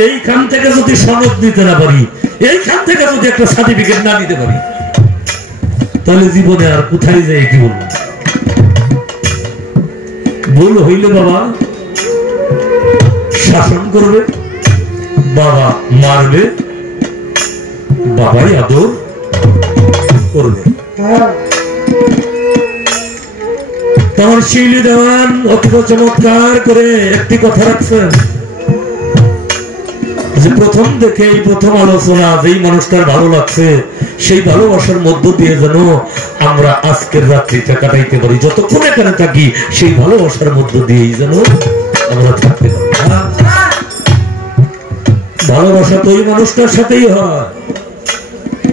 এইখান থেকে যদি সনদ দিতে না পারি, এইখান থেকে যদি একটা সার্টিফিকেট না দিতে পারি, তাহলে জীবনে আর কোথায় যাই কি বলবো? ভুল হইলে বাবা শাসন করবে, বাবা মারবে, বাবাই আদর করবে। তোমার শিলি দেওয়ান অতীব চমৎকার করে একটি কথা রাখছেন যে প্রথম দেখে এই প্রথম আলোচনা যেই মানুষটার ভালো লাগছে, সেই ভালোবাসার মধ্য দিয়ে যেন আমরা আজকের রাত্রিটা কাটাইতে পারি। যতক্ষণ এখানে থাকি সেই ভালোবাসার মধ্য দিয়েই যেন আমরা থাকতে পারি। ভালোবাসা তো ওই মানুষটার সাথেই হয়।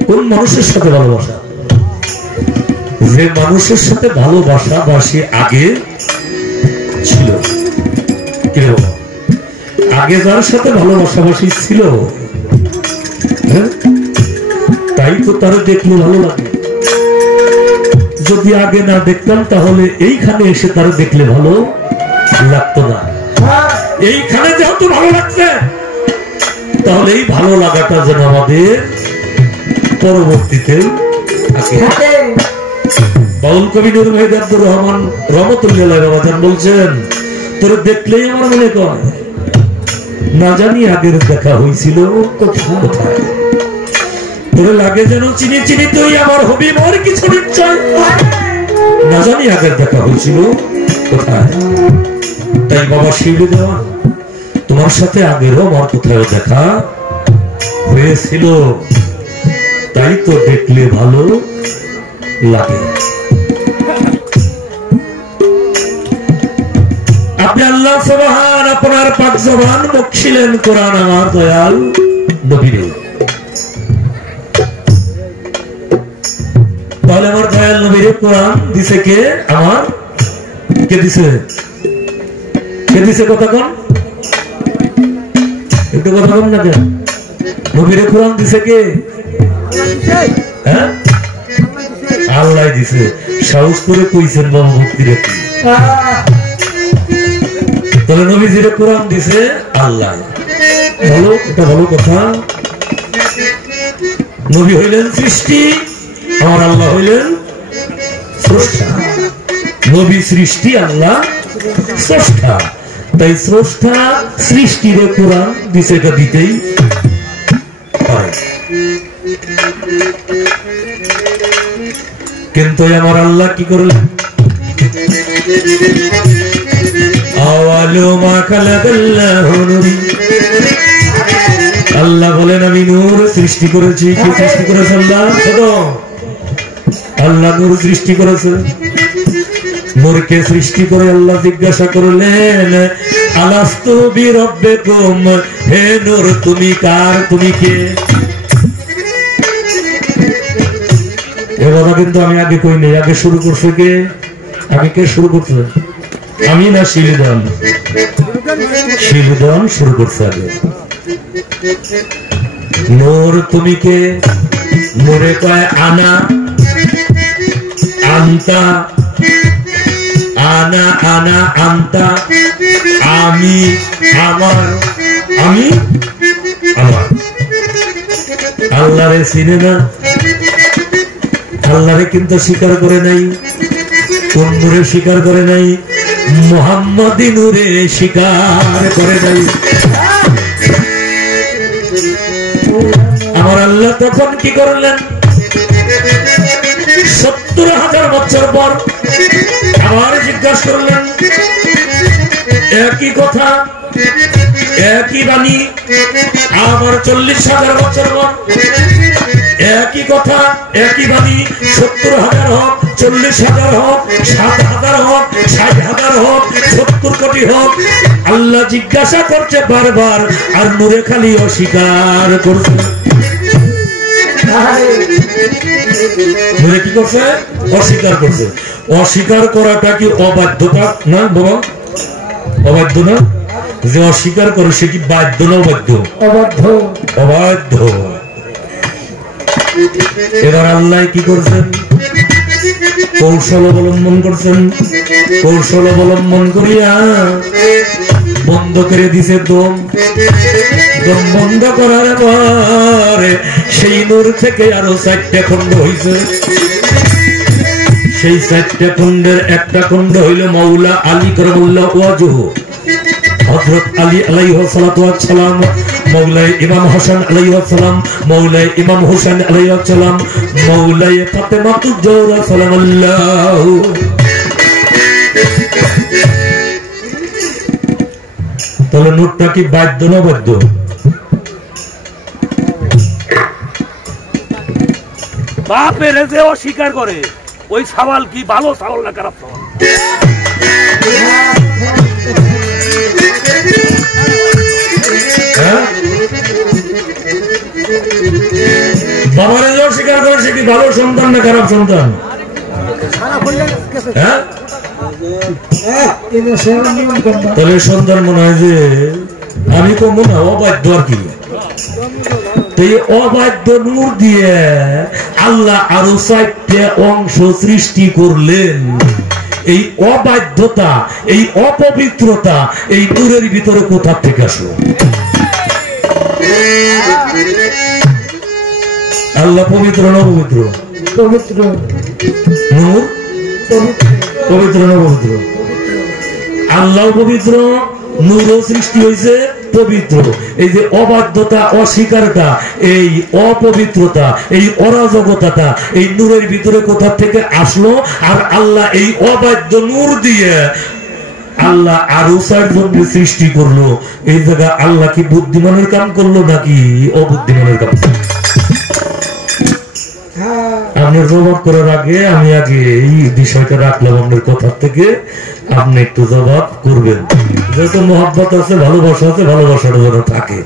কোন মানুষের সাথে ভালোবাসা? যে মানুষের সাথে ভালোবাসা বাসি আগে ছিল। কিরকম? আগে যার সাথে ভালোবাসাবাসী ছিল, তাই তো তারা দেখলে ভালো লাগে। যদি আগে না দেখতাম তাহলে এইখানে এসে তারা দেখলে ভালো লাগতো না। এইখানে যেহেতু ভালো লাগছে, তাহলে এই ভালো লাগাটা যেন আমাদের পরবর্তীতে থাকে। বাউল কবি নূর মেহেদি আব্দুর রহমান রহমতুল্লাহ বাবাজান বলছেন, তোর দেখলেই আমার মনে কয় না জানি আগের দেখা হয়েছিল কোথায়। তোর লাগে যেন চিনি চিনি তুই আমার হবি মোর কিছু নিশ্চয়, না জানি আগের দেখা হয়েছিল কোথায়। তাই বাবা শিবলি দেওয়ান, তোমার সাথে আগেরও আমার কোথাও দেখা হয়েছিল, তাই তো দেখলে ভালো লাগে। আপনি আল্লাহ সুবহান আপনার পাক জবান বকশিলেন কোরআন আমার দয়াল নবীরে। তাহলে আমার দয়াল নবীরে কোরআন দিছে কে? আমার কে দিছে? কে দিছে? কথা কোন? একটু কথা বল না কেন? নবীরে কোরআন দিছে কে? হ্যাঁ, আল্লাহ দিছে। সাহস করে কইছেন বাবা ভক্তি রেখে। তাহলে নবীজিরে কোরআন দিছে আল্লাহ। ভালো, এটা ভালো কথা। নবী হইলেন সৃষ্টি, আমার আল্লাহ হইলেন স্রষ্টা। নবী সৃষ্টি, আল্লাহ স্রষ্টা। তাই স্রষ্টা সৃষ্টিরে কোরআন দিছে, এটা দিতেই পারে। কিন্তু আমার আল্লাহ কি করলেন? আল্লাহ বলেন আমি নূর সৃষ্টি করেছি। কি সৃষ্টি করেছে আল্লাহ? আল্লাহ নূর সৃষ্টি করেছে। নূরকে সৃষ্টি করে আল্লাহ জিজ্ঞাসা করলেন, আলাস্তু বিরব্বিকুম, হে নূর তুমি কার? তুমি কে? এ কথা কিন্তু আমি আগে কই নাই। আগে শুরু করছে কে? আগে কে শুরু করছে? আমি না শিলুদান? শিলুদান শুরু করছে আগে। নূর তুমি কে? নূরে কয় আনা, আন্তা, আনা আনা আন্তা, আমি, আমার, আমি, আমার। আল্লাহরে চিনে না, আল্লাহরে কিন্তু স্বীকার করে নাই। কোন নূরে স্বীকার করে নাই? মুহাম্মাদি নূরে স্বীকার করে নাই। আমার আল্লাহ তখন কি করলেন? 70,000 বছর পর আবার জিজ্ঞাসা করলেন একই কথা। একই বাণী আমার 40,000 বছর পর একই কথা একই বাণী 70,000 হোক 40,000 হোক 7,000 হোক 60,000 হোক 70 কোটি হোক আল্লাহ জিজ্ঞাসা করছে বারবার আর নূরে খালি অস্বীকার করছে নূরে কি করছে অস্বীকার করছে অস্বীকার করাটা কি অবাধ্যতা না বাবা অবাধ্য না যে অস্বীকার করে সে কি বাধ্য না অবাধ্য অবাধ্য অবাধ্য এবার আল্লাহ কি করছেন কৌশল অবলম্বন করছেন কৌশল অবলম্বন করিয়া বন্ধ করে দিছে দম দম বন্ধ করার পরে সেই নূর থেকে আরো 4টা খণ্ড হয়েছে সেই 4টা খণ্ডের একটা খণ্ড হইল মাওলা আলী করমুল্লাহ ওয়াজহু হযরত আলী আলাইহিস সালাতু ওয়াস সালাম মওলাই ইমাম হাসান আলাইহিস সালাম মওলাই ইমাম হোসেন আলাইহিস সালাম মওলাই ফাতেমাতুজ জোহরা সালামাল্লাহু তাহলে নূরটা কি বাধ্য না বাধ্য বাপের যে অস্বীকার করে ওই সওয়াল কি ভালো সওয়াল না খারাপ সওয়াল বাবারে অস্বীকার করে সে কি ভালো সন্তান না খারাপ সন্তান হ্যাঁ তাহলে সন্তান মনে হয় যে আমি তো মনে হয় অবাধ্য আর কি এই অবাধ্য নূর দিয়ে আল্লাহ আরো 4টা অংশ সৃষ্টি করলেন এই অবাধ্যতা এই অপবিত্রতা এই নূরের ভিতরে কোথা থেকে আসলো আল্লাহ পবিত্র না পবিত্র পবিত্র নূর পবিত্র না পবিত্র আল্লাহ পবিত্র নূরও সৃষ্টি হয়েছে পবিত্র এই যে অবাধ্যতা অস্বীকারটা এই অপবিত্রতা এই অরাজকতাটা এই নূরের ভিতরে কোথা থেকে আসলো আর আল্লাহ এই অবাধ্য নূর দিয়ে আল্লাহ আরো 4জনকে সৃষ্টি করলো এই জায়গা আল্লাহ কি বুদ্ধিমানের কাম করলো নাকি অবুদ্ধিমানের কাম আপনার জবাব করার আগে আমি আগে এই বিষয়টা রাখলাম আপনার কথা থেকে আপনি একটু জবাব করবেন যেহেতু মহব্বত আছে ভালোবাসা আছে ভালোবাসাটা যেন থাকে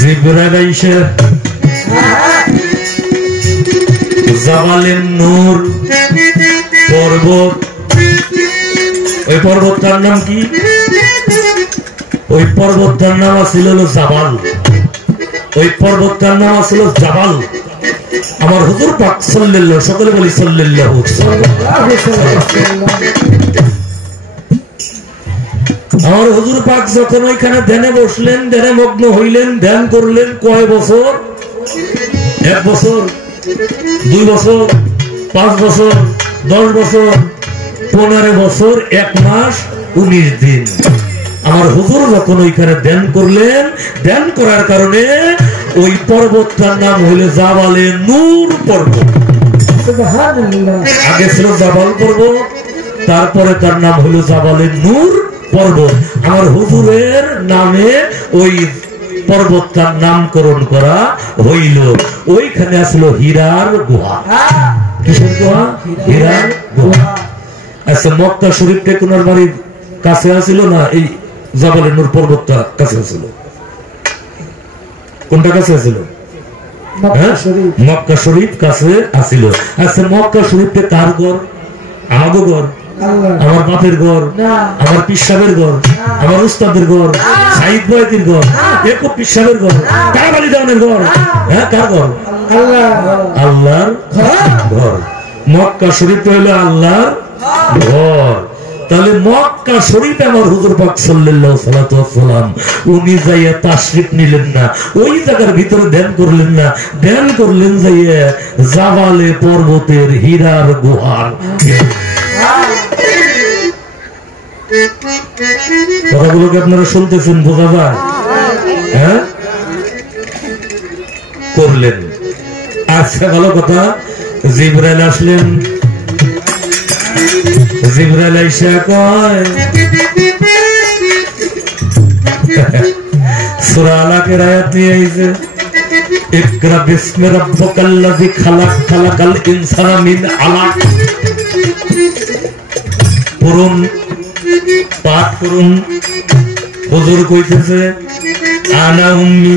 জিবরাইল আইসা জামালের নূর পর্বত ওই পর্বতটার নাম কি ওই পর্বতটার নাম ছিল জাবাল ওই পর্বতটার নাম ছিল জাবাল আমার হুজুর পাক সাল্লাল্লাহু সকলে বলি সাল্লাল্লাহু আমার হুজুর পাক যখন ওইখানে ধ্যানে বসলেন ধ্যানে মগ্ন হইলেন ধ্যান করলেন কয় বছর 1 বছর 2 বছর 5 বছর 10 বছর 15 বছর 1 মাস 19 দিন আমার হুজুর যখন ওইখানে ধ্যান করলেন ধ্যান করার কারণে ওই পর্বতটার নাম হইল জাবালে নূর পর্বত আগে ছিল জাবাল পর্বত তারপরে তার নাম হইল জাবালে নূর পর্বত আমার হুজুরের নামে ওই পর্বতটার নামকরণ করা হইল ওইখানে আসলো হীরার গুহা কিসের গুহা হীরার গুহা আচ্ছা মক্কা শরীফটা কোনার বাড়ির কাছে আসিল না এই জাবালে নূর পর্বতটা কাছে আসিল কোনটা কাছে আসিল মক্কা শরীফ কাছে আসিল আচ্ছা মক্কা শরীফটা কার ঘর আমাদের ঘর আমার বাপের ঘর আমার পিসাবের ঘর আমার উস্তাদের ঘর সাইদ বয়তির ঘর একো পিসাবের ঘর কার বাড়ি দেওয়ানের ঘর হ্যাঁ কার ঘর আল্লাহর ঘর মক্কা শরীফ হইল আল্লাহর ঘর তাহলে মক্কা শরীফ আমার হুজুর পাক সাল্লাল্লাহু আলাইহি ওয়াসাল্লাম উনি যাইয়া তাশরিফ নিলেন না ওই জায়গার ভিতরে ধ্যান করলেন না ধ্যান করলেন যাইয়া জাবালে পর্বতের হীরার গুহার কথাগুলোকে আপনারা শুনতেছেন বোঝা যায় হ্যাঁ করলেন। আচ্ছা ভালো কথা, জিবরাইল আসলেন। জিবরাইল আইসা কয় সূরা আলাকের আয়াত নিয়ে আইছে, ইকরা বিসমি রাব্বিকাল্লাযী খালাক, খালাকাল ইনসানা মিন আলাক। পড়ুন, পাঠ করুন। হুজুর কইতেছে আনা উম্মি,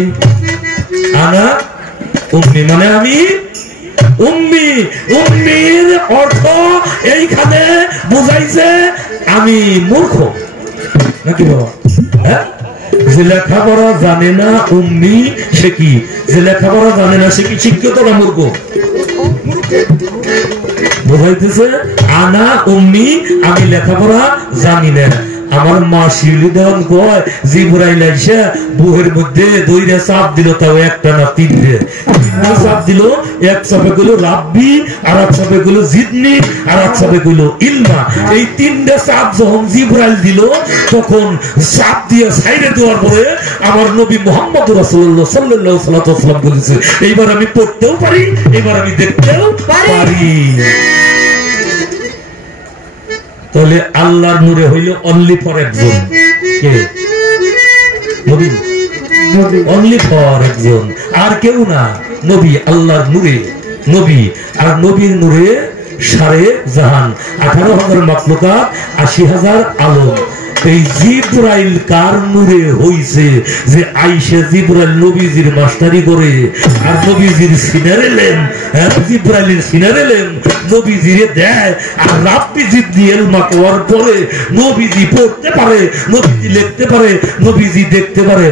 আনা উম্মি মানে আমি উম্মি। উম্মির অর্থ এইখানে বুঝাইছে আমি মূর্খ নাকি বাবা? হ্যাঁ, যে লেখাপড়া জানে না উম্মি সে কি? যে লেখাপড়া জানে না সে কি শিক্ষিত না মূর্খ? বুঝাইতেছে আনা উম্মি, আমি লেখাপড়া জানি না। আমার মা শিউলি দেওয়ান কয় জিবরাইল আইসা বুহের মধ্যে দইরা চাপ দিল, তাও একটা না তিনটে চাপ দিল। এক চাপে কইল রাব্বি, আর এক চাপে কইল জিদনি, আর এক চাপে কইল ইলমা। এই তিনটে চাপ যখন জিবরাইল দিল তখন চাপ দিয়ে সাইডে দেওয়ার পরে আমার নবী মুহাম্মদ রাসূলুল্লাহ সাল্লাল্লাহু আলাইহি ওয়াসাল্লাম বলেছে এইবার আমি পড়তেও পারি, এবার আমি দেখতেও পারি। তাহলে আল্লাহর নূরে হইল অনলি ফর একজন, কে? নবী। অনলি ফর একজন, আর কেউ না। নবী আল্লাহর নূরে নবী, আর নবীর নূরে সারে জাহান, 18,000 মাখলুকাত, 80,000 আলম। এই জিবরাইল কার নূরে হইছে যে আইসে জিবরাইল নবীজির মাস্টারি করে আর নবীজির সিনারে লেন, জিবরাইলের সিনারে লেন নবীজিরে দেয়, আর রাব্বি জিদনি ইলমা হওয়ার পরে নবীজি পড়তে পারে, নবীজি লিখতে পারে, নবীজি দেখতে পারে।